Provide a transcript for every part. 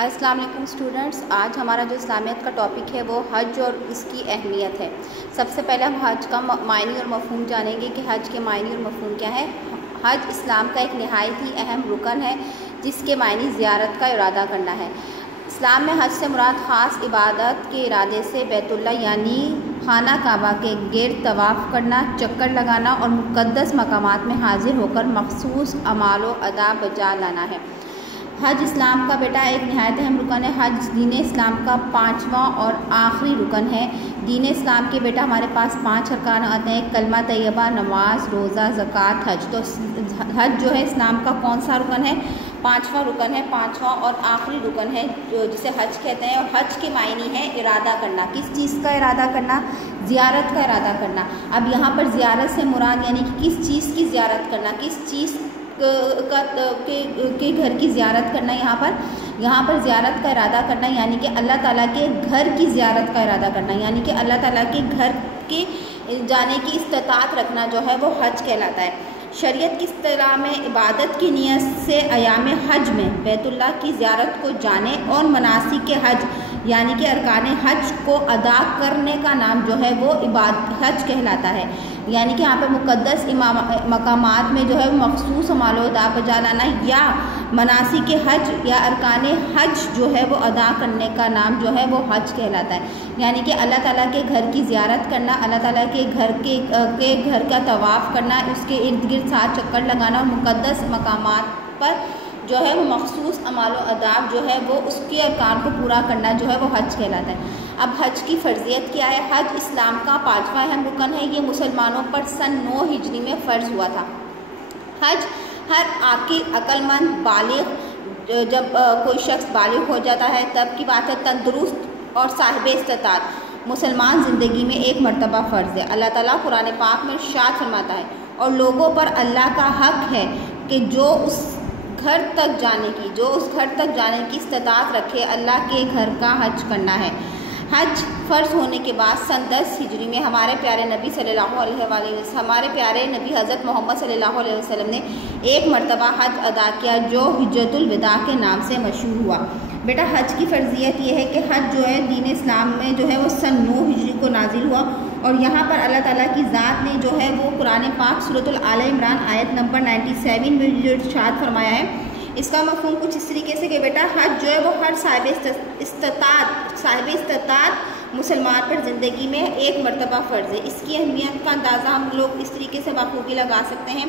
अस्सलाम वालेकुम स्टूडेंट्स, आज हमारा जो इस्लामियत का टॉपिक है वो हज और इसकी अहमियत है। सबसे पहले हम हज का मायने और मफ़हूम जानेंगे कि हज के मायने और मफ़हूम क्या है। हज इस्लाम का एक नहायत ही अहम रुकन है जिसके मायने ज़ियारत का इरादा करना है। इस्लाम में हज से मुराद ख़ास इबादत के इरादे से बैतुल्लाह यानी खाना काबा के गिर्द तवाफ़ करना, चक्कर लगाना और मुक़द्दस मकामात में हाजिर होकर मखसूस अमाल व अदा बजा लाना है। हज इस्लाम का बेटा एक नहायत अहम रुकन है। हज दीन इस्लाम का 5वां और आखिरी रुकन है। दीन इस्लाम के बेटा हमारे पास 5 अरकान आते हैं: कलमा तैयबा, नमाज, रोज़ा, ज़कात, हज। तो हज जो है इस्लाम का कौन सा रुकन है? 5वां रुकन है, 5वां और आखिरी रुकन है जो जिसे हज कहते हैं। और हज के मायने है इरादा करना। किस चीज़ का इरादा करना? ज़ियारत का इरादा करना। अब यहाँ पर ज़ियारत से मुराद यानी कि किस चीज़ की ज़ियारत करना, किस चीज़ के घर की ज़ियारत करना। यहाँ पर ज़ियारत का इरादा करना यानी कि अल्लाह ताला के घर की ज़ियारत का इरादा करना, यानी कि अल्लाह ताला के घर के जाने की इस्तिताअत रखना जो है वो हज कहलाता है। शरीयत की इस्तिलाह में इबादत की नियत से अयाम हज में बैतुल्लाह की ज़ियारत को जाने और मनासिक के हज यानी कि अरकान हज को अदा करने का नाम जो है वो हज कहलाता है। यानी कि यहाँ पर मुक़द्दस मकामात में जो है मखसूस अमाल अदा बजा लाना या मनासिक के हज या अरकान हज जो है वो अदा करने का नाम जो है वो हज कहलाता है। यानी कि अल्लाह ताला के घर की ज़ियारत करना, अल्लाह ताला के घर का तवाफ़ करना, उसके इर्द गिर्द 7 चक्कर लगाना और मुक़द्दस मकामात पर जो है वो मखसूस अमाल व अदाब जो है वो उसके अरकान को पूरा करना जो है वो हज कहलाता है। अब हज की फ़र्जियत क्या है? हज इस्लाम का 5वां अहम रुकन है। ये मुसलमानों पर सन 9 हिजरी में फ़र्ज़ हुआ था। हज हर आकिल अक्लमंद बालिग जब कोई शख्स बालिग हो जाता है तब की बात है, तंदुरुस्त और साहिब इस्तिताअत मुसलमान ज़िंदगी में एक मरतबा फ़र्ज़ है। अल्लाह ताला कुरान पाक में इरशाद फरमाता है, और लोगों पर अल्लाह का हक है कि जो उस घर तक जाने की इस्तिताअत रखे, अल्लाह के घर का हज करना है। हज फ़र्ज़ होने के बाद सन 10 हिजरी में हमारे प्यारे नबी सल्लल्लाहु अलैहि वसल्लम हमारे प्यारे नबी हज़रत मोहम्मद सल्लल्लाहु अलैहि वसल्लम ने एक मरतबा हज अदा किया जो हिज्जतुल विदा के नाम से मशहूर हुआ। बेटा हज की फ़र्जियत ये है कि हज जो है दीन इस्लाम में जो है वो सन 9 हिजरी को नाजिल हुआ और यहाँ पर अल्लाह ताला की ज़ात ने जो है वो कुरान पाक सूरतुल आल इमरान आयत नंबर 97 में जो इरशाद फरमाया है, इसका मफ़हूम कुछ इस तरीके से कि बेटा हज जो है वो हर साहिब इस्तिताअत मुसलमान पर ज़िंदगी में एक मरतबा फ़र्ज़ है। इसकी अहमियत का अंदाज़ा हम लोग इस तरीके से बखूबी लगा सकते हैं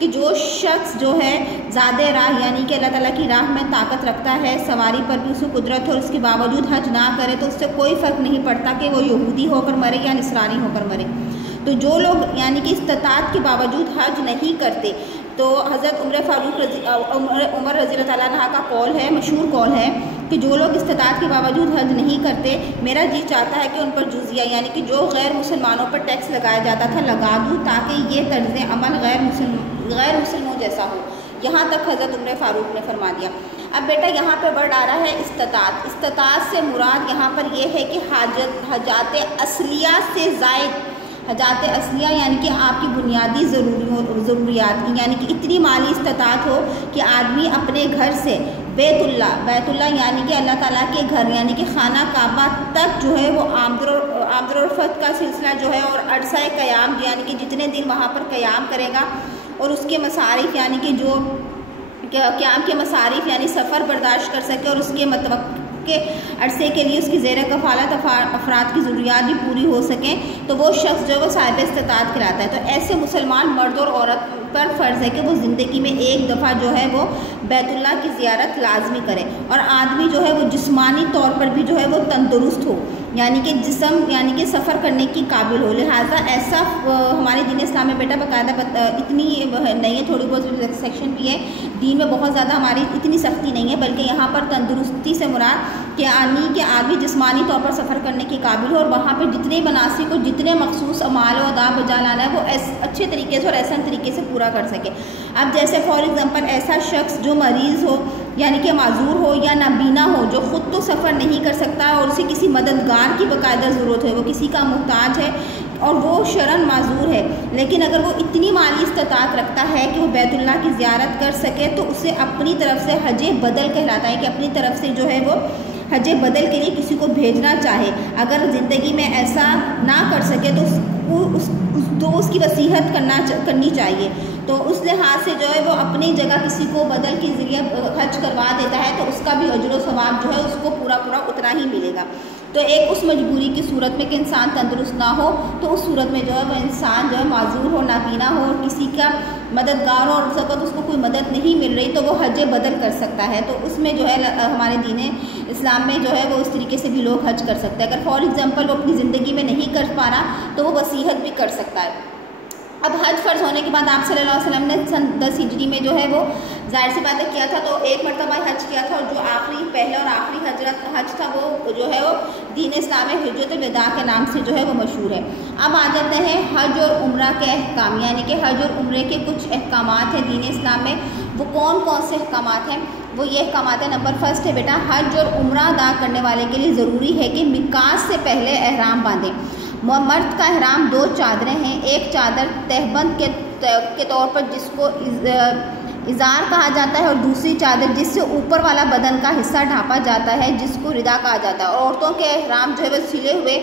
कि जो शख्स जो है ज़्यादा राह यानी कि अल्लाह ताला की राह में ताकत रखता है, सवारी पर भी उसको कुदरत है और उसके बावजूद हज ना करे तो उससे कोई फ़र्क नहीं पड़ता कि वो यहूदी होकर मरे या नसरानी होकर मरे। तो जो लोग यानी कि इस्तिताअत के बावजूद हज नहीं करते, तो हज़रत उमर रज़ी अल्लाह ताला अन्हा का कौल है, मशहूर कौल है कि जो लोग इस्तिताअत के बावजूद हज नहीं करते, मेरा जी चाहता है कि उन पर जुज़िया यानी कि जो गैर मुसलमानों पर टैक्स लगाया जाता था लगा दूँ ताकि ये तर्ज़ अमल गैर मुसलमानों जैसा हो। यहाँ तक हज़रत उमर फ़ारूक ने फरमा दिया। अब बेटा यहाँ पर वर्ड आ रहा है इस्तिताअत। इस्तिताअत से मुराद यहाँ पर यह है कि हजात असलिया से ज़ायद हजात असलिया यानी कि आपकी बुनियादी ज़रूरियात की यानी कि इतनी माली इस्तिताअत हो कि आदमी अपने घर से बैतुल्लाह यानी कि अल्लाह ताला के घर यानी कि खाना काबा तक जो है वो आमदरफ़त का सिलसिला जो है और अरसा क़याम यानी कि जितने दिन वहाँ पर क़याम करेगा और उसके मसारिफ़ यानी कि जो क़याम के मसारिफ़ यानी सफ़र बर्दाश्त कर सके और उसके मतवक्के के अरसे के लिए उसकी ज़ेर कफ़ालत अफराद की ज़रूरियात भी पूरी हो सकें तो वो शख्स जो है वो साहिब इस्तिताअत कहलाता है। तो ऐसे मुसलमान मर्द और औरत पर फ़र्ज़ है कि वो ज़िंदगी में एक दफ़ा जो है वो बैतुल्लाह की ज़ियारत लाजमी करे और आदमी जो है वो जिस्मानी तौर पर भी जो है वो तंदुरुस्त हो यानी कि जिस्म यानी कि सफ़र करने की काबिल हो। लिहाजा ऐसा हमारे दीन इस्लाम में बेटा बाकायदा इतनी नहीं है, थोड़ी बहुत सेक्शन भी है, दीन में बहुत ज़्यादा हमारी इतनी सख्ती नहीं है, बल्कि यहाँ पर तंदुरुस्ती से मुराद कि आदमी जिस्मानी तौर पर सफ़र करने की काबिल हो और वहाँ पर जितने मनासिक को जितने मखसूस अमाल व अदा बजा लाना है वो अच्छे तरीके से और ऐसा तरीके से पूरा कर सके। अब जैसे फॉर एग्ज़ाम्पल ऐसा शख्स जो मरीज़ हो यानी कि माजूर हो या नाबीना हो जो ख़ुद तो सफ़र नहीं कर सकता और उसे किसी मददगार की बाकायदा ज़रूरत है, वो किसी का मुहताज है और वो शरन माजूर है, लेकिन अगर वो इतनी माली इस्तात रखता है कि वो बैतुल्लाह की ज़ियारत कर सके तो उसे अपनी तरफ से हज बदल कहलाता है कि अपनी तरफ से जो है वो हज बदल के लिए किसी को भेजना चाहे। अगर ज़िंदगी में ऐसा ना कर सके तो उसकी वसीयत करनी चाहिए। तो उस लिहाज से जो है वो अपनी जगह किसी को बदल के ज़रिए हज करवा देता है तो उसका भी अजर सवाब जो है उसको पूरा उतना ही मिलेगा। तो एक उस मजबूरी की सूरत में कि इंसान तंदुरुस्त ना हो, तो उस सूरत में जो है वो इंसान जो है माजूर हो, नाबीना हो और किसी का मददगार हो और उस वक्त उसको कोई मदद नहीं मिल रही तो वो हज बदल कर सकता है। तो उसमें जो है हमारे दीन इस्लाम में जो है वो उस तरीके से भी लोग हज कर सकते हैं। अगर फॉर एग्जांपल वो अपनी ज़िंदगी में नहीं कर पा रहा तो वो वसीयत भी कर सकता है। अब हज फ़र्ज़ होने के बाद आप सल्लल्लाहु अलैहि वसल्लम ने सन 10 हिजरी में जो है वो ज़ाहिर सी बात है किया था, तो एक मरतबा हज किया था और जो पहला और आखिरी हज था वो जो है वो दीन इस्लाम में हिज्जतुल विदा के नाम से जो है वो मशहूर है। अब आ जाते हैं हज और उम्रा के अहकाम, यानी कि हज और उम्रे के कुछ अहकामात हैं दीन इस्लाम में। वो कौन कौन से अहकामात हैं? वो ये अहकामात है, नंबर फर्स्ट है बेटा, हज और उम्रा अदा करने वाले के लिए ज़रूरी है कि मिकात से पहले एहराम बांधें। मर्द का एहराम 2 चादरें हैं, एक चादर तहबंद के तौर पर जिसको इज़ार कहा जाता है और दूसरी चादर जिससे ऊपर वाला बदन का हिस्सा ढांपा जाता है जिसको रिदा कहा जाता है। और औरतों के एहराम जो है वो सिले हुए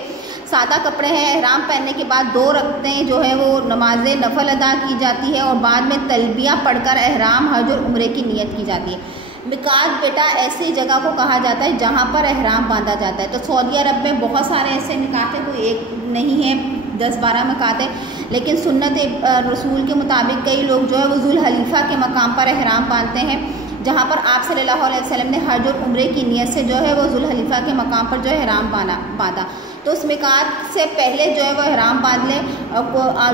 सादा कपड़े हैं। एहराम पहनने के बाद 2 रकअतें जो है वो नमाज नफल अदा की जाती है और बाद में तलबिया पढ़कर एहराम हज और उम्रे की नीयत की जाती है। मिकात बेटा ऐसी जगह को कहा जाता है जहाँ पर एहराम बांधा जाता है। तो सऊदी अरब में बहुत सारे ऐसे मिकात हैं, कोई एक नहीं है, 10-12 मिकात है, लेकिन सुन्नत रसूल के मुताबिक कई लोग जो है वो जुल हलीफा के मकाम पर एहराम बांधते हैं, जहाँ पर आप सल्लल्लाहु अलैहि वसल्लम ने हज और उम्रे की नीयत से जो है वो जुल हलीफा के मकाम पर जो है एहराम बांधा। तो उस मिकात से पहले जो है वो एहराम बांध लें।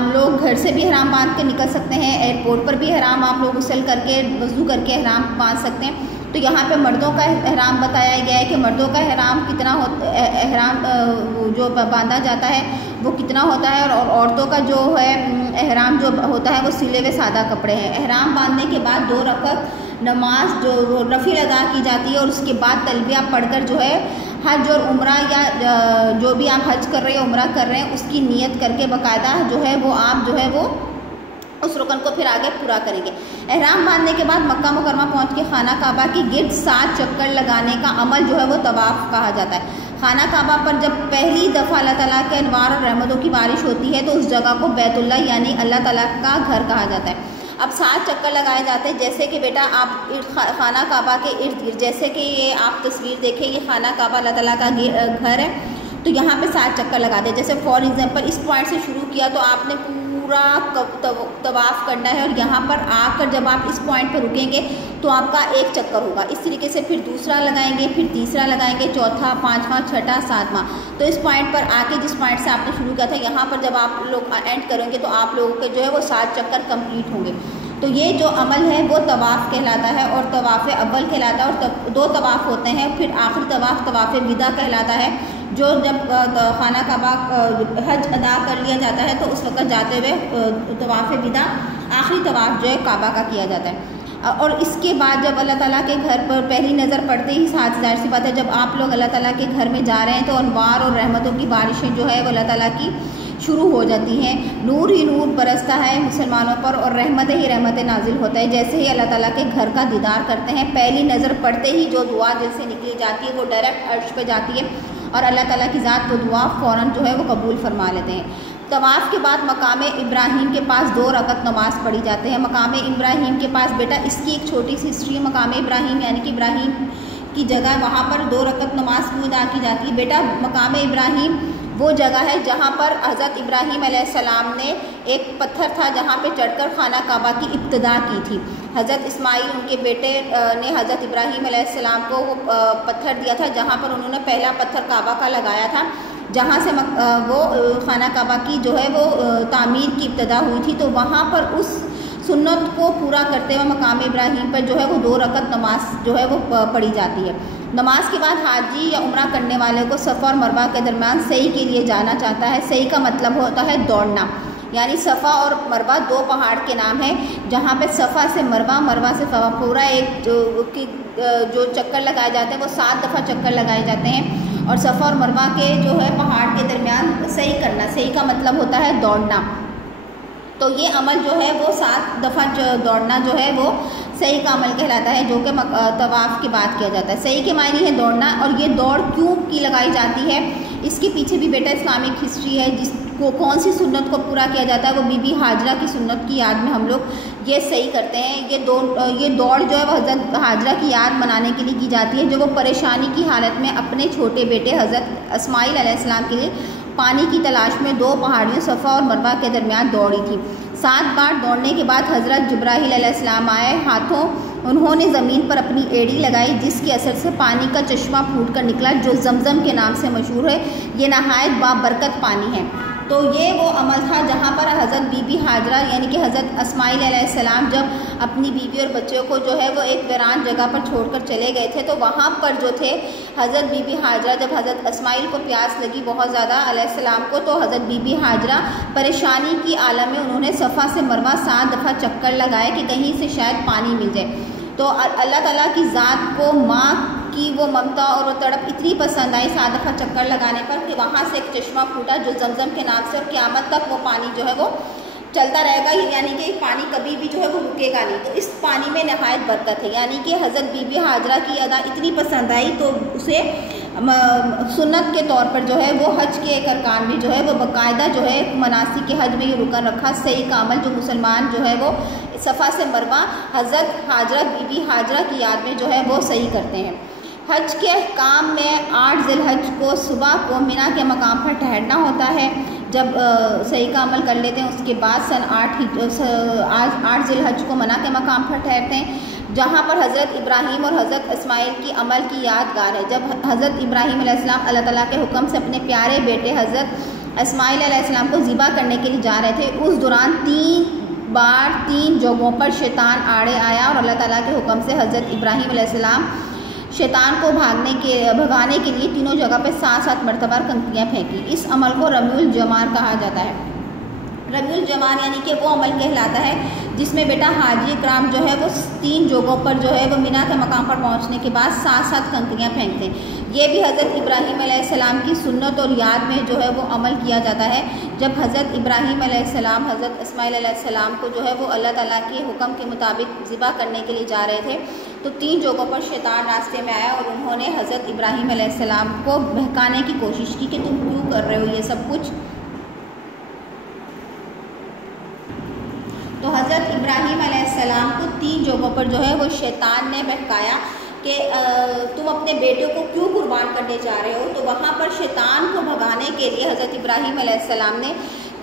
लोग घर से भी एहराम बांध के निकल सकते हैं, एयरपोर्ट पर भी एहराम आप लोग गुस्ल करके वज़ू करके एहराम बांध सकते हैं। तो यहाँ पे मर्दों का एहराम बताया गया है कि मर्दों का एहराम कितना एहराम जो बांधा जाता है वो कितना होता है, और औरतों का जो है एहराम जो होता है वो सिले हुए सादा कपड़े हैं। एहराम बांधने के बाद 2 रकअत नमाज जो नफिल अदा की जाती है और उसके बाद तलबिया पढ़कर जो है हज और उम्रा या जो भी आप हज कर रहे हैं उम्रा कर रहे हैं उसकी नीयत करके बाकायदा जो है वो आप जो है वो उस रुकन को फिर आगे पूरा करेंगे। एहराम बांधने के बाद मक्का मुकरमा पहुंच के खाना काबा की गिर्द 7 चक्कर लगाने का अमल जो है वो तवाफ़ कहा जाता है। खाना काबा पर जब पहली दफ़ा अल्लाह ताला के अनवार और रहमतों की बारिश होती है तो उस जगह को बैतुल्लाह यानी अल्लाह ताला का घर कहा जाता है। अब 7 चक्कर लगाए जाते हैं, जैसे कि बेटा आप खाना काबा के इर्द गिर्द, जैसे कि ये आप तस्वीर देखें, ये खाना काबा अल्लाह ताला का घर है, तो यहाँ पे 7 चक्कर लगाते हैं। जैसे फॉर एग्जांपल इस पॉइंट से शुरू किया तो आपने पूरा तवाफ़ करना है और यहाँ पर आकर जब आप इस पॉइंट पर रुकेंगे तो आपका 1 चक्कर होगा। इस तरीके से फिर दूसरा लगाएंगे, फिर तीसरा लगाएंगे, चौथा, 5वां, 6ठा, 7वां। तो इस पॉइंट पर आके जिस पॉइंट से आपने शुरू किया था यहाँ पर जब आप लोग एंड करेंगे तो आप लोगों के जो है वो 7 चक्कर कंप्लीट होंगे। तो ये जो अमल है वो तवाफ़ कहलाता है और तवाफ़ अव्वल कहलाता है। और 2 तवाफ़ होते हैं, फिर आखिरी तवाफ़ तवाफ़ विदा कहलाता है, जो जब खाना काबा हज अदा कर लिया जाता है तो उस वक्त जाते हुए तवाफ़ विदा आखिरी तवाफ़ जो है काबा का किया जाता है। और इसके बाद जब अल्लाह ताला के घर पर पहली नज़र पड़ते ही साथ ज़ाहिर सी बात है जब आप लोग अल्लाह ताला के घर में जा रहे हैं तो अनवार और रहमतों की बारिशें जो है वो अल्लाह ताला की शुरू हो जाती हैं। नूर ही नूर बरसता है मुसलमानों पर और रहमत ही रहमत नाजिल होता है। जैसे ही अल्लाह ताला के घर का दीदार करते हैं पहली नज़र पड़ते ही जो दुआ दिल से निकली जाती है वो डायरेक्ट अर्श पे जाती है और अल्लाह ताला की ज़ात वो दुआ फ़ौरन जो है वो कबूल फरमा लेते हैं। तवाफ़ के बाद मकाम इब्राहीम के पास 2 रकअत नमाज पढ़ी जाते हैं। मकाम इब्राहीम के पास बेटा इसकी एक छोटी सी हिस्ट्री है। मकाम इब्राहीम यानी कि इब्राहीम की जगह, वहाँ पर 2 रकअत नमाज अदा की जाती है। बेटा मकाम इब्राहीम वो जगह है जहाँ पर हज़रत इब्राहीम अलैहिस्सलाम ने एक पत्थर था जहाँ पे चढ़कर खाना काबा की इब्तिदा की थी। हज़रत इस्माइल उनके बेटे ने हज़रत इब्राहीम अलैहिस्सलाम को वो पत्थर दिया था जहाँ पर उन्होंने पहला पत्थर काबा का लगाया था, जहाँ से वो खाना काबा की जो है वो तामीर की इब्तिदा हुई थी। तो वहाँ पर उस सुन्नत को पूरा करते हुए मकाम इब्राहीम पर जो है वो 2 रकअत नमाज जो है वो पढ़ी जाती है। नमाज के बाद हाजी या उम्रा करने वाले को सफ़ा और मरवा के दरमियान सही के लिए जाना चाहता है। सही का मतलब होता है दौड़ना, यानी सफ़ा और मरवा 2 पहाड़ के नाम है जहाँ पे सफ़ा से मरवा, मरवा से सफ़ा पूरा एक जो चक्कर लगाए जाते हैं वो 7 दफ़ा चक्कर लगाए जाते हैं। और सफ़ा और मरवा के जो है पहाड़ के दरमियान सही करना, सही का मतलब होता है दौड़ना। तो ये अमल जो है वो 7 दफ़ा दौड़ना जो है वो सही का अमल कहलाता है, जो कि तवाफ़ के बाद किया जाता है। सही के मायने है दौड़ना। और ये दौड़ क्यों की लगाई जाती है, इसके पीछे भी बेटा इस्लामिक हिस्ट्री है। जिसको कौन सी सुन्नत को पूरा किया जाता है, वो बीबी हाजरा की सुन्नत की याद में हम लोग ये सही करते हैं। ये दौड़ जो है वो हज़रत हाजरा की याद मनाने के लिए की जाती है, जो वो परेशानी की हालत में अपने छोटे बेटे हज़रत इस्माइल अलैहिस्सलाम के लिए पानी की तलाश में 2 पहाड़ियों सफ़ा और मरवा के दरमियान दौड़ी थी। 7 बार दौड़ने के बाद हज़रत जिब्राईल अलैहिस्सलाम आए। हाथों उन्होंने ज़मीन पर अपनी एड़ी लगाई, जिसके असर से पानी का चश्मा फूट कर निकला, जो जमजम के नाम से मशहूर है। ये नहायत बाबरकत पानी है। तो ये वो अमल था जहाँ पर हज़रत बीबी हाजरा यानी कि हज़रत इस्माइल अलैहिस्सलाम जब अपनी बीवी और बच्चों को जो है वो एक वीरान जगह पर छोड़कर चले गए थे, तो वहाँ पर जो थे हज़रत बीबी हाजरा, जब हज़रत इस्माइल को प्यास लगी बहुत ज़्यादा अलैहिस्सलाम को, तो हज़रत बीबी हाजरा परेशानी की आलम में उन्होंने सफ़ा से मरवा 7 दफ़ा चक्कर लगाए कि कहीं से शायद पानी मिल जाए। तो अल्लाह ताला की ज़ात को माँ की वो ममता और वो तड़प इतनी पसंद आई 7 दफ़ा चक्कर लगाने पर कि वहाँ से एक चश्मा फूटा जो जमजम के नाम से, और क़यामत तक वो पानी जो है वो चलता रहेगा, यानी कि पानी कभी भी जो है वो रुकेगा नहीं। तो इस पानी में नहायत बरकत है। यानी कि हज़रत बीबी हाजरा की अदा इतनी पसंद आई तो उसे सुन्नत के तौर पर जो है वो हज के एक अरकान में जो है वो बाकायदा जो है मनासिक के हज में ये रुकन रखा। सही का अमल जो मुसलमान जो है वो सफ़ा से मरवा हज़रत हाजरा बीबी हाजरा की याद में जो है वो सही करते हैं। हज के काम में 8 ज़िलहज को सुबह को मिना के मकाम पर ठहरना होता है। जब सही का अमल कर लेते हैं उसके बाद सन 8 ज़िलहज को मिना के मकाम पर ठहरते हैं, जहाँ पर हज़रत इब्राहीम और हज़रत इस्माइल की अमल की यादगार है। जब हज़रत इब्राहीम अलैहिस्सलाम अल्लाह ताला के हुक्म से अपने प्यारे बेटे हज़रत इस्माइल अलैहिस्सलाम को ज़िबा करने के लिए जा रहे थे, उस दौरान 3 बार 3 जगहों पर शैतान आड़े आया और अल्लाह ताला के हुक्म से हज़रत इब्राहीम अलैहिस्सलाम शैतान को भगाने के लिए तीनों जगह पे 7-7 मरतबा कंकरियाँ फेंकी। इस अमल को रमीउल जमार कहा जाता है। रमीउल जमार यानी कि वो अमल कहलाता है जिसमें बेटा हाजी कराम जो है वो 3 जगहों पर जो है वो मिना के मकाम पर पहुंचने के बाद 7-7 कंकरियाँ फेंकते हैं। ये भी हज़रत इब्राहीम अलैहिस्सलाम की सुन्नत और याद में जो है वो अमल किया जाता है। जब हज़रत इब्राहीम अलैहिस्सलाम हज़रत इस्माइल अलैहिस्सलाम को जो है वो अल्लाह ताला के हुक्म के मुताबिक ज़िबा करने के लिए जा रहे थे, तो 3 जगहों पर शैतान रास्ते में आया और उन्होंने हज़रत इब्राहीम अलैहिस्सलाम को बहकाने की कोशिश की कि तुम क्यों कर रहे हो ये सब कुछ। तो हज़रत इब्राहीम अलैहिस्सलाम को 3 जगहों पर जो है वो शैतान ने बहकाया कि तुम अपने बेटे को क्यों कुर्बान करने जा रहे हो। तो वहाँ पर शैतान को भगाने के लिए हज़रत इब्राहीम अलैहिस्सलाम ने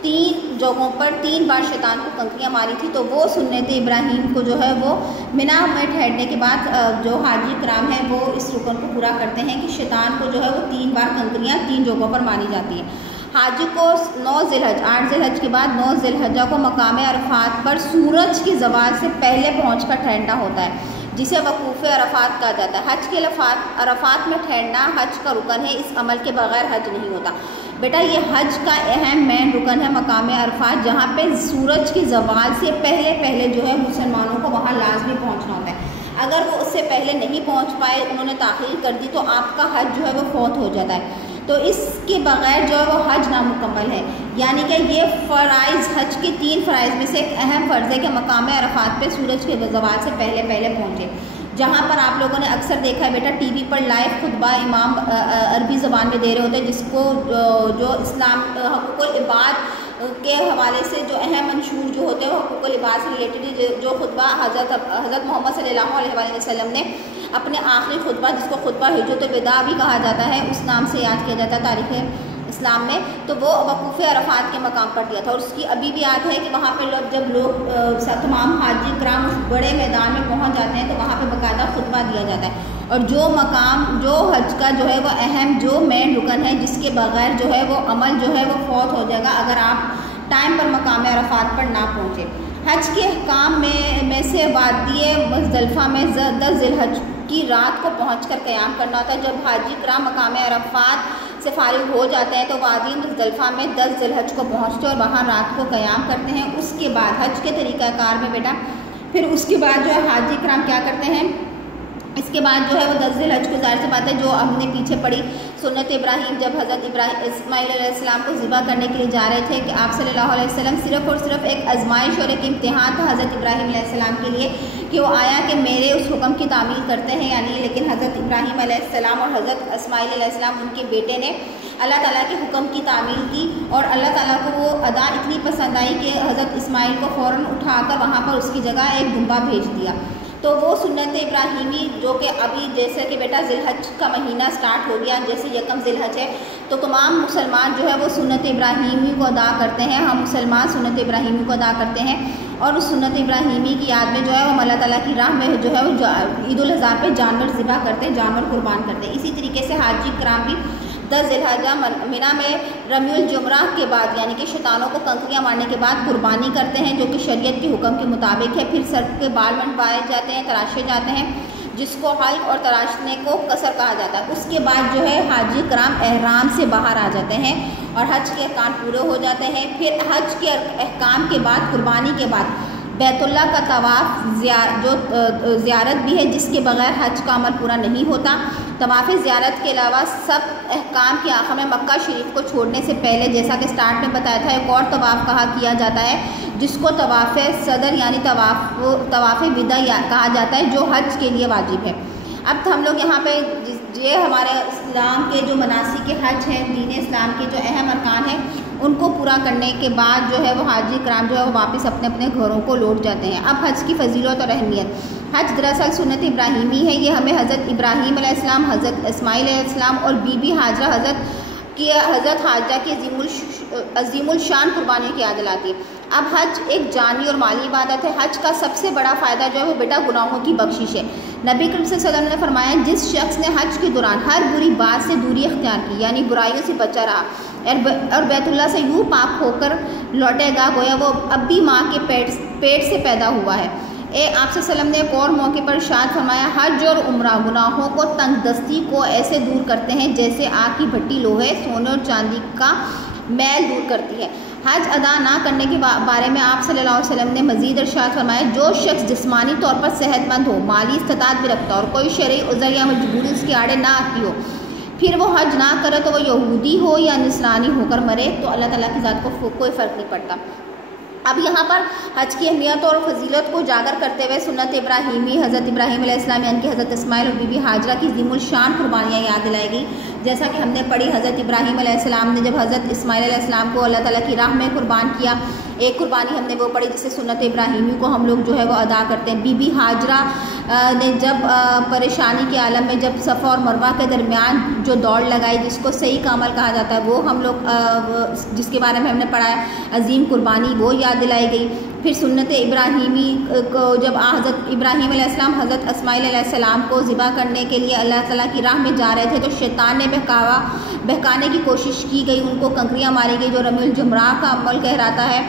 3 जगहों पर 3 बार शैतान को कंकरियाँ मारी थी। तो वो सुन्नत इब्राहीम को जो है वो मिना में ठहरने के बाद जो हाजी कराम है वो इस रुकन को पूरा करते हैं कि शैतान को जो है वो 3 बार कंकरियाँ 3 जगहों पर मारी जाती हैं। हाजी को 9 ज़िलहज 8 ज़िलहज के बाद 9 ज़िलहज्जा को मकाम अरफात पर सूरज की ज़वाल से पहले पहुंचकर ठहरना होता है, जिसे वकूफ़ अरफात कहा जाता है। हज के अरफात में ठहरना हज का रुकन है। इस अमल के बगैर हज नहीं होता। बेटा ये हज का अहम मेन रुकन है मकाम अरफात, जहाँ पे सूरज की ज़वाल से पहले जो है मुसलमानों को वहाँ लाजमी पहुँचना होता है। अगर वो उससे पहले नहीं पहुँच पाए, उन्होंने ताख़ीर कर दी, तो आपका हज जो है वो फौत हो जाता है। तो इसके बगैर जो है वो हज नामुकम्मल है। यानी कि ये फ़राइज़ हज के 3 फ़राइज़ में से एक अहम फ़र्ज़ है कि मकाम अरफात पे सूरज के ज़वाल से पहले पहुँचे। जहाँ पर आप लोगों ने अक्सर देखा है बेटा टीवी पर लाइव खुतबा इमाम अरबी ज़बान में दे रहे होते हैं, जिसको जो इस्लाम हुकूकुल इबाद के हवाले से जो अहम मंशूर जो होते हैं वो हुकूकुल इबाद से रिलेटेड जो खुतबा हज़रत मोहम्मद सल्लल्लाहु अलैहि वसल्लम ने अपने आखिरी खुतबा, जिसको खुतबा हिज्जतुल विदा भी कहा जाता है, उस नाम से याद किया जाता है तारीख़ इस्लाम में, तो वो वकूफ़ अरफात के मकाम पर दिया था। और उसकी अभी भी याद है कि वहाँ पर जब लोग तमाम हाजी कराम उस बड़े मैदान में पहुँच जाते हैं तो वहाँ पर बाकायदा खुतबा दिया जाता है। और जो मकाम जो हज का जो है वो अहम जो मेन रुकन है, जिसके बगैर जो है वो अमल जो है वो फौत हो जाएगा अगर आप टाइम पर मकाम अरफात पर ना पहुँचे। हज के काम में से वादी मुज़दलिफ़ा में 10 ज़िलहज की रात को पहुंचकर क़याम करना होता है। जब हाजी कराम मकाम अरफात से फारिग हो जाते हैं तो वादी मुज़दलिफ़ा में 10 ज़िलहज को पहुंचते और वहां रात को क़याम करते हैं। उसके बाद हज के तरीक़ाकार में बेटा फिर उसके बाद जो है हाजी कराम क्या करते हैं, इसके बाद जो है वो 10 ज़िलहज को, ज़ाहिर सी बात है जो हमने पीछे पढ़ी सुन्नत इब्राहिम, जब हज़रत इस्माइल अलैहिस्सलाम को ज़िबा करने के लिए जा रहे थे कि आप सल्लल्लाहु अलैहि वसल्लम सिर्फ़ और सिर्फ एक आजमाइश और एक इम्तिहान था हज़रत इब्राहिम अलैहिस्सलाम के लिए कि वो आया कि मेरे उस हुक्म की तामील करते हैं यानी, लेकिन हज़रत इब्राहिम अलैहिस्सलाम और हज़रत इस्माइल अलैहिस्सलाम उनके बेटे ने अल्लाह ताला के हुक्म की तामील की और अल्लाह ताला को वो अदा इतनी पसंद आई कि हज़रत इस्माइल को फ़ौरन उठाकर वहाँ पर उसकी जगह एक दुम्बा भेज दिया। तो वो सुन्नत इब्राहिमी जो कि अभी जैसे कि बेटा ज़िलहज का महीना स्टार्ट हो गया, जैसे यकम ज़िलहज है तो तमाम मुसलमान जो है वो सुन्नत इब्राहिमी को अदा करते हैं। हम मुसलमान सुन्नत इब्राहिमी को अदा करते हैं और उस सुन्नत इब्राहिमी की याद में जो है वो अल्लाह ताला की राह में जो है वो ईद उल अज़हा पे जानवर ज़िबा करते हैं, जानवर कुर्बान करते हैं। इसी तरीके से हाजी कराम भी 10 ज़िलहजा मिना में रमीउल जुमरा के बाद यानी कि शैतानों को कंकरियाँ मारने के बाद कुर्बानी करते हैं जो कि शरीयत के हुक्म के मुताबिक है। फिर सर के बाल मंडवाए जाते हैं, तराशे जाते हैं, जिसको हल्क और तराशने को कसर कहा जाता है। उसके बाद जो है हाजी कराम एहराम से बाहर आ जाते हैं और हज के अहकाम पूरे हो जाते हैं। फिर हज के अहकाम के बाद, कुर्बानी के बाद बैतुल्ला का तवाफ़ जो ज़ियारत भी है जिसके बग़ैर हज का अमल पूरा नहीं होता। तवाफ़ ज़ियारत के अलावा सब अहकाम के आखिर में मक्का शरीफ को छोड़ने से पहले जैसा कि स्टार्ट में बताया था एक और तवाफ़ कहा किया जाता है जिसको तवाफ़ सदर यानी तवाफ़ विदा कहा जाता है जो हज के लिए वाजिब है। अब हम लोग यहाँ पे ये हमारे इस्लाम के जो मनासिक हज हैं, दीन इस्लाम के जो अहम अरकान हैं उनको पूरा करने के बाद जो है वो हाजी कराम जो है वो वापस अपने अपने घरों को लौट जाते हैं। अब हज की फजीलत और अहमियत। हज दरअसल सुन्नत इब्राहिमी है। ये हमें हज़रत इब्राहिम अलैहिस्सलाम, हज़रत इस्माइल अलैहिस्सलाम और बीबी हाजरा हज़रत हाजरा की अजीमुल शान कुर्बानी की याद दिलाती है। अब हज एक जानी और माली इबादत है। हज का सबसे बड़ा फ़ायदा जो है वो बेटा गुनाहों की बख्शिश है। नबी करीम सल्लल्लाहु अलैहि वसल्लम ने फरमाया जिस शख्स ने हज के दौरान हर बुरी बात से दूरी अख्तियार की यानी बुराइयों से बचा रहा और बैतुल्लाह से यूँ पाक होकर लौटेगा गोया वो अब भी माँ के पेट से पैदा हुआ है। आप सल्लम ने एक और मौके पर इरशाद फरमाया हज और उम्रा गुनाहों को तंगदस्ती को ऐसे दूर करते हैं जैसे आग की भट्टी लोहे, सोने और चांदी का मैल दूर करती है। हज अदा ना करने के बारे में आप सल्लल्लाहु अलैहि वसल्लम ने मज़ीद इरशाद फरमाया जो शख्स जिस्मानी तौर पर सेहतमंद हो, माली इस्तिताअत भी रखता हो और कोई शरई उज़र या मजबूरी उसके आड़े ना आती हो, फिर वो हज ना करे तो वो यहूदी हो या नसरानी होकर मरे तो अल्लाह ताला की ज़ात को कोई फ़र्क नहीं पड़ता। अब यहाँ पर हज की अहमियत और फजीलत को उजागर करते हुए सुन्नत इब्राहिमी हज़रत इब्राहिम अलैहिस्सलाम यानी कि हज़रत इस्माइल और बीबी हाजरा की ज़ीमुल शान कुर्बानियाँ याद दिलाई गई। जैसा कि हमने पढ़ी हज़रत इब्राहिम अलैहिस्सलाम ने जब हज़रत इस्माइल अलैहिस्सलाम को अल्लाह ताला की राह में कुर्बान किया, एक कुर्बानी हमने वो पढ़ी जिसे सुन्नत इब्राहिमी को हम लोग जो है वो अदा करते हैं। बीबी हाजरा ने जब परेशानी के आलम में जब सफ़ा और मरवा के दरमियान जो दौड़ लगाई जिसको सही का अमल कहा जाता है वो हम लोग जिसके बारे में हमने पढ़ा है अजीम कुर्बानी वो याद दिलाई गई। फिर सुन्नत इब्राहिमी को जब हज़रत इब्राहिम अलैहिस्सलाम हज़रत इस्माइल अलैहिस्सलाम को ज़िबा करने के लिए अल्लाह ताला की राह में जा रहे थे तो शैतान ने बहकाने की कोशिश की गई, उनको कंकरियाँ मारी गई जो रमीउल जुमरा का अमल कहलाता है।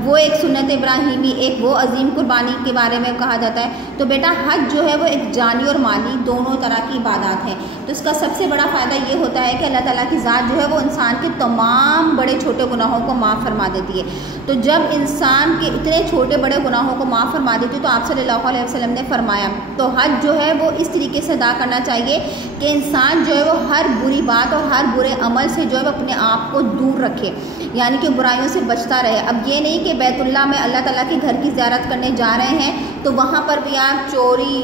वो एक सुन्नत इब्राहिमी एक वो अजीम कुर्बानी के बारे में कहा जाता है। तो बेटा हज जो है वो एक जानी और माली दोनों तरह की इबादत है। तो इसका सबसे बड़ा फ़ायदा ये होता है कि अल्लाह ताला की ज़ात जो है वो इंसान के तमाम बड़े छोटे गुनाहों को माफ़ फरमा देती है। तो जब इंसान के इतने छोटे बड़े गुनाहों को माफ़ फरमा देती है तो आप सल्लल्लाहु अलैहि वसल्लम ने फरमाया तो हज जो है वो इस तरीके से अदा करना चाहिए कि इंसान जो है वो हर बुरी बात और हर बुरे अमल से जो है वो अपने आप को दूर रखे यानी कि बुराइयों से बचता रहे। अब ये नहीं कि बैतुल्लाह में अल्लाह ताला के घर की ज़ियारत करने जा रहे हैं तो वहाँ पर भी आप चोरी,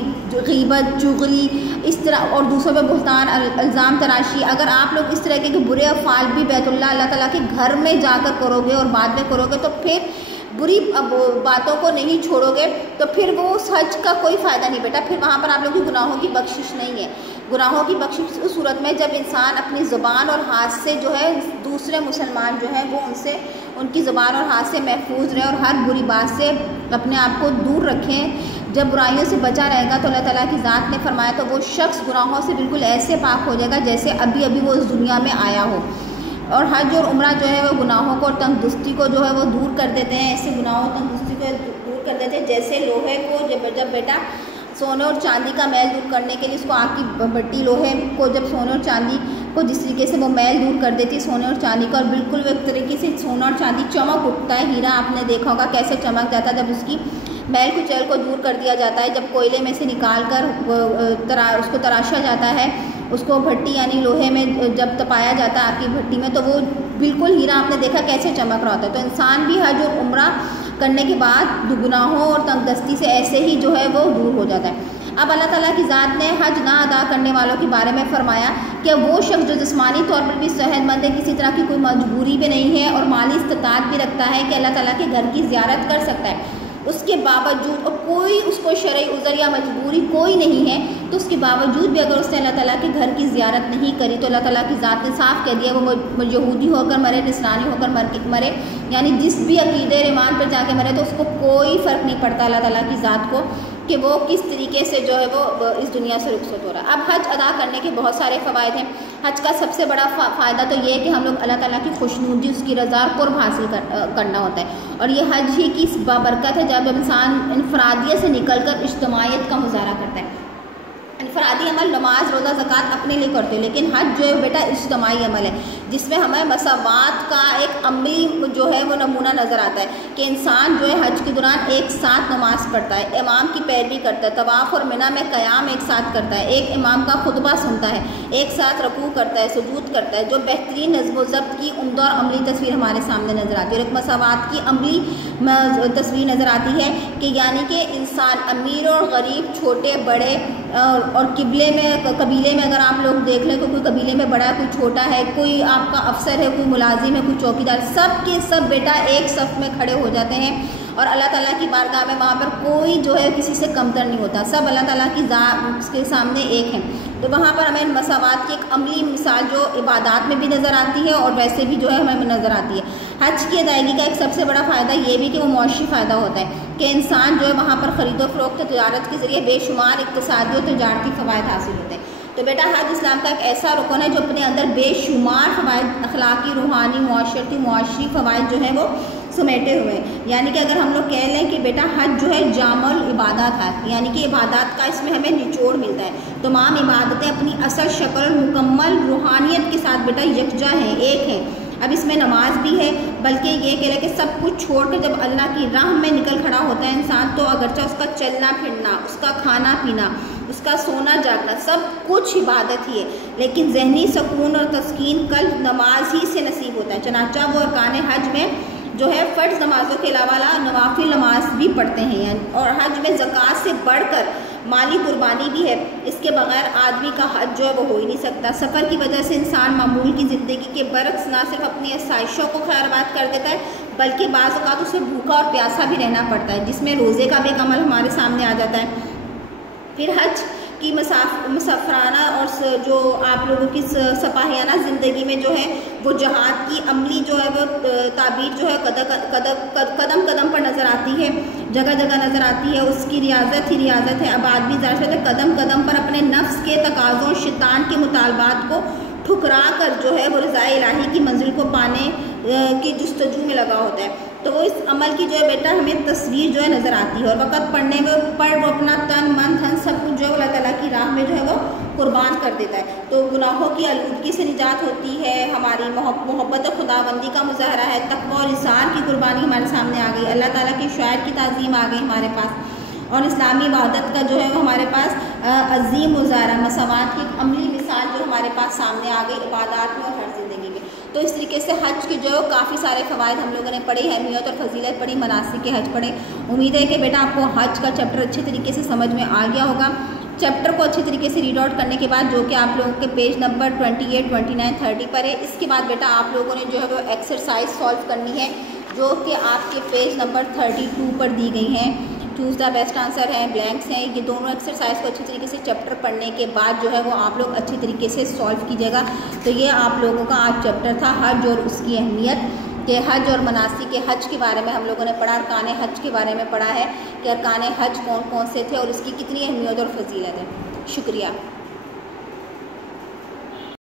ग़ीबत, चुगली इस तरह और दूसरों पे बुहतान, इल्ज़ाम तराशी, अगर आप लोग इस तरह के बुरे अफ़ाल भी बैतुल्लाह अल्लाह ताला के घर में जाकर करोगे और बाद में करोगे तो फिर बुरी बातों को नहीं छोड़ोगे तो फिर वो उस हज का कोई फ़ायदा नहीं बेटा। फिर वहाँ पर आप लोगों की गुनाहों की बख्शिश नहीं है। गुनाहों की बख्शिश उस सूरत में जब इंसान अपनी ज़ुबान और हाथ से जो है दूसरे मुसलमान जो है वो उनसे उनकी ज़ुबान और हाथ से महफूज रहे और हर बुरी बात से अपने आप को दूर रखें। जब बुराइयों से बचा रहेगा तो अल्लाह ताला की ज़ात ने फरमाया तो वो शख्स गुनाहों से बिल्कुल ऐसे पाक हो जाएगा जैसे अभी अभी वो इस दुनिया में आया हो। और हज और उम्रा जो है वो गुनाहों को और तंगदुस्ती को जो है वो दूर कर देते हैं। ऐसे गुनाहों तंगदुस्ती को दूर कर देते हैं जैसे लोहे को जब बेटा सोने और चांदी का मैल दूर करने के लिए इसको आग की भट्टी लोहे को जब सोने और चांदी को जिस तरीके से वो मैल दूर कर देती है सोने और चांदी का और बिल्कुल वो एक तरीके से सोना और चांदी चमक उठता है। हीरा आपने देखा होगा कैसे चमक जाता है जब उसकी मैल कुचैल को दूर कर दिया जाता है। जब कोयले में से निकाल कर उसको तराशा जाता है, उसको भट्टी यानी लोहे में जब तपाया जाता है आपकी भट्टी में, तो वो बिल्कुल हीरा आपने देखा कैसे चमक रहा होता है। तो इंसान भी हज और उम्रा करने के बाद गुनाहों और तंगदस्ती से ऐसे ही जो है वो दूर हो जाता है। अब अल्लाह ताला की ज़ात ने हज ना अदा करने वालों के बारे में फरमाया कि वो शख्स जो जिस्मानी तौर पर भी सेहतमंद है, किसी तरह की कोई मजबूरी भी नहीं है और माली इस्तात भी रखता है कि अल्लाह ताला के घर की ज़ियारत कर सकता है, उसके बावजूद और कोई उसको शरई उज़र या मजबूरी कोई नहीं है, तो उसके बावजूद भी अगर उसने अल्लाह ताला के घर की ज़ियारत नहीं करी तो अल्लाह ताला की ज़ात ने साफ़ कह दिया वो यहूदी होकर मरे, नसरानी होकर मरे, यानी जिस भी अकीदे ईमान पर जाके मरे, तो उसको कोई फ़र्क नहीं पड़ता अल्लाह ताला की ज़ात को कि वो किस तरीके से जो है वो इस दुनिया से रुखसत हो रहा है। अब हज अदा करने के बहुत सारे फ़वाइद हैं। हज का सबसे बड़ा फ़ायदा तो ये है कि हम लोग अल्लाह ताला की खुशनुदी, उसकी रज़ा और कुर्ब हासिल करना होता है। और ये हज ही की बाबरकत है जब इंसान इनफरादियत से निकल कर इज्तिमाइयत का मुज़ाहरा करता है। इनफरादी अमल नमाज, रोज़ा, ज़कात अपने लिए करते हो, लेकिन हज जो है बेटा इज्तिमाई अमल है जिसमें हमें मसावात का एक अमली जो है वो नमूना नज़र आता है कि इंसान जो है हज के दौरान एक साथ नमाज़ पढ़ता है, इमाम की पैरवी करता है, तवाफ़ और मिना में क़याम एक साथ करता है, एक इमाम का खुतबा सुनता है, एक साथ रकू करता है, सुजूद करता है। जो बेहतरीन नज़्म व ज़ब्त की उम्दा और अमली तस्वीर हमारे सामने नज़र आती है और एक मसावात की अमली तस्वीर नज़र आती है कि यानी कि इंसान अमीर और गरीब, छोटे बड़े और कबीले में अगर आप लोग देख लें तो कोई कबीले में बड़ा है, कोई छोटा है, कोई आपका अफसर है, कोई मुलाजिम है, कोई चौकीदार, सब के सब बेटा एक सफ़ में खड़े हो जाते हैं और अल्लाह ताला की बारगाह में वहाँ पर कोई जो है किसी से कमतर नहीं होता, सब अल्लाह ताला की ज़ात के सामने एक हैं। तो वहाँ पर हमें मसावात की एक अमली मिसाल जो इबादात में भी नज़र आती है और वैसे भी जो है हमें नज़र आती है। हज की अदायगी का एक सबसे बड़ा फ़ायदा ये भी कि वो मुआशी फ़ायदा होता है कि इंसान जो है वहाँ पर ख़रीदो फ़रोख्त तजारत के ज़रिए बेशुमार इक़्तिसादी और तजारती फ़वाइद हासिल होते हैं। तो बेटा हज इस्लाम का एक ऐसा रुकन है जो अपने अंदर बेशुमार फ़वाइद, अखलाकी, रूहानी, मुआशरती, मुआशरी फ़वाइद जो है वो समेटे हुए हैं। यानी कि अगर हम लोग कह लें कि बेटा हज जो है जामुल इबादत है, यानी कि इबादत का इसमें हमें निचोड़ मिलता है। तमाम इबादतें अपनी असल शक्ल मुकम्मल रूहानियत के साथ बेटा यकजा हैं, एक हैं। अब इसमें नमाज भी है, बल्कि ये कह रहे कि सब कुछ छोड़कर जब अल्लाह की राह में निकल खड़ा होता है इंसान, तो अगरचा उसका चलना फिरना, उसका खाना पीना, उसका सोना जागना सब कुछ इबादत ही है, लेकिन जहनी सुकून और तस्कीन कल नमाज ही से नसीब होता है। चनाचा वो अरकान हज में जो है फ़र्ज़ नमाज़ों के अलावा नवाफिल नमाज भी पढ़ते हैं और हज में ज़कात से बढ़कर माली कुर्बानी भी है। इसके बगैर आदमी का हज जो है वो हो ही नहीं सकता। सफ़र की वजह से इंसान मामूल की ज़िंदगी के बरक्स ना सिर्फ अपनी आसाइशों को खैरबाद कर देता है, बल्कि बाज़ औक़ात उसे भूखा और प्यासा भी रहना पड़ता है, जिसमें रोज़े का भी एक अमल हमारे सामने आ जाता है। फिर हज की मुसाफराना और जो आप लोगों की सपाहियाना ज़िंदगी में जो है वो जहाद की अमली जो है वो ताबीर जो है कदम कदम पर नज़र आती है, जगह जगह नज़र आती है। उसकी रियाजत ही रियाजत है। अब आदमी ज़ाहिर कदम कदम पर अपने नफ्स के तकाज़ों, शैतान के मुतालबात को ठुकरा कर जो है वो रज़ाए इलाही की मंजिल को पाने की जुस्तजू में लगा होता है। तो वो इस अमल की जो है बेटा हमें तस्वीर जो है नज़र आती है और वक़्त पढ़ने में वो अपना तन मन धन सब कुछ जो है अल्लाह ताला की राह में जो है वो कुर्बान कर देता है। तो गुनाहों की आलूदगी से निजात होती है, हमारी मोहब्बत और खुदाबंदी का मुज़ाहरा है, तक़वा और इज़हार की कुर्बानी हमारे सामने आ गई, अल्लाह ताला के शायर की ताज़ीम आ गई हमारे पास और इस्लामी इबादत का जो है वो हमारे पास अज़ीम मुज़ाहरा, मसावात की अमली मिसाल जो हमारे पास सामने आ गई इबादत में और हर ज़िंदगी में। तो इस तरीके से हज के जो काफ़ी सारे फ़वाइद हम लोगों ने पढ़े, अहमियत और फजीलत पढ़ी, मनासिक के हज पढ़े। उम्मीद है कि बेटा आपको हज का चैप्टर अच्छे तरीके से समझ में आ गया होगा। चैप्टर को अच्छे तरीके से रीड आउट करने के बाद जो कि आप लोगों के पेज नंबर 28, 29, 30 पर है, इसके बाद बेटा आप लोगों ने जो है वो एक्सरसाइज सॉल्व करनी है जो कि आपके पेज नंबर 32 पर दी गई हैं। चूज़ द बेस्ट आंसर है, ब्लैंक्स हैं। ये दोनों एक्सरसाइज को अच्छी तरीके से चैप्टर पढ़ने के बाद जो है वो आप लोग अच्छी तरीके से सॉल्व कीजिएगा। तो ये आप लोगों का आज चैप्टर था हज और उसकी अहमियत, कि हज और मनासिक के हज के बारे में हम लोगों ने पढ़ा, अरकान हज के बारे में पढ़ा है कि अरकान हज कौन कौन से थे और इसकी कितनी अहमियत और फजीलत है। शुक्रिया।